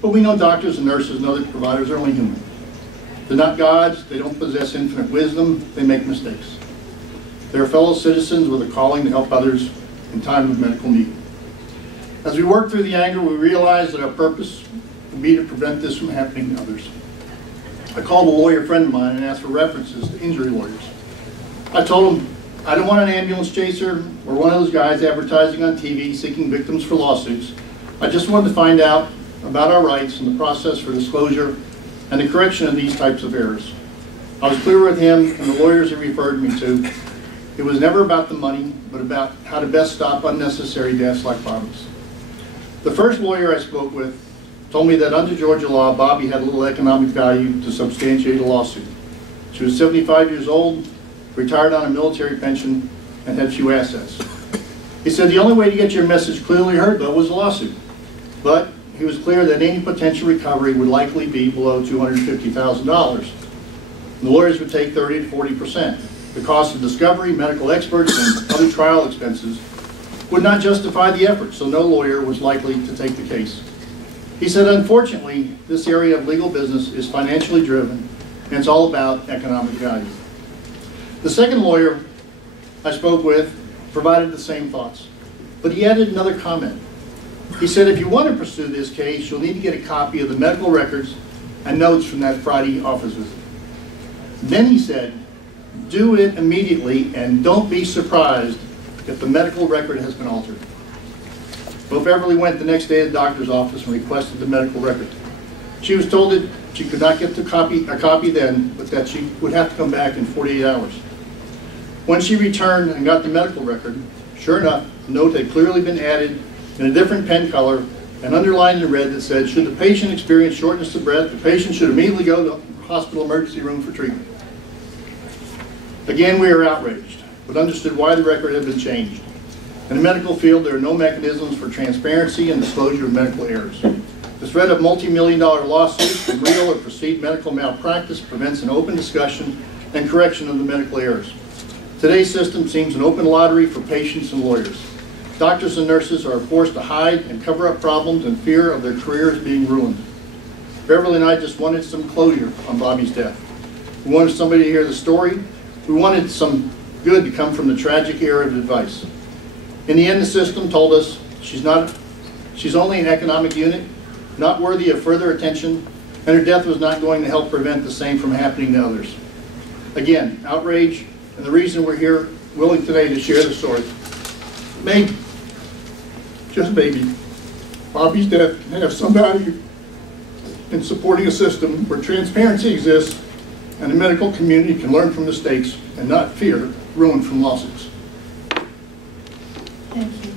But we know doctors and nurses and other providers are only human. They're not gods, they don't possess infinite wisdom, they make mistakes. They're fellow citizens with a calling to help others in time of medical need. As we work through the anger, we realize that our purpose would be to prevent this from happening to others. I called a lawyer friend of mine and asked for references to injury lawyers. I told him, I don't want an ambulance chaser or one of those guys advertising on TV seeking victims for lawsuits. I just wanted to find out about our rights and the process for disclosure and the correction of these types of errors. I was clear with him and the lawyers he referred me to. It was never about the money, but about how to best stop unnecessary deaths like Bobby's. The first lawyer I spoke with told me that under Georgia law, Bobby had little economic value to substantiate a lawsuit. She was 75 years old, retired on a military pension, and had few assets. He said the only way to get your message clearly heard, though, was a lawsuit. But he was clear that any potential recovery would likely be below $250,000. The lawyers would take 30 to 40%. The cost of discovery, medical experts, and other trial expenses would not justify the effort, so no lawyer was likely to take the case. He said, unfortunately, this area of legal business is financially driven, and it's all about economic value. The second lawyer I spoke with provided the same thoughts, but he added another comment. He said, if you want to pursue this case, you'll need to get a copy of the medical records and notes from that Friday office visit. Then he said, do it immediately and don't be surprised if the medical record has been altered. Well, Beverly went the next day to the doctor's office and requested the medical record. She was told that she could not get a copy then, but that she would have to come back in 48 hours. When she returned and got the medical record, sure enough, a note had clearly been added in a different pen color and underlined in red that said, should the patient experience shortness of breath, the patient should immediately go to the hospital emergency room for treatment. Again, we are outraged, but understood why the record had been changed. In the medical field, there are no mechanisms for transparency and disclosure of medical errors. The threat of multi-million-dollar lawsuits from real or perceived medical malpractice prevents an open discussion and correction of the medical errors. Today's system seems an open lottery for patients and lawyers. Doctors and nurses are forced to hide and cover up problems in fear of their careers being ruined. Beverly and I just wanted some closure on Bobby's death. We wanted somebody to hear the story. We wanted some good to come from the tragic era of advice. In the end, the system told us she's only an economic unit, not worthy of further attention, and her death was not going to help prevent the same from happening to others. Again, outrage, and the reason we're here willing today to share the story. Maybe, just maybe, Bobby's death can have some value in supporting a system where transparency exists and the medical community can learn from mistakes and not fear ruin from lawsuits. Thank you.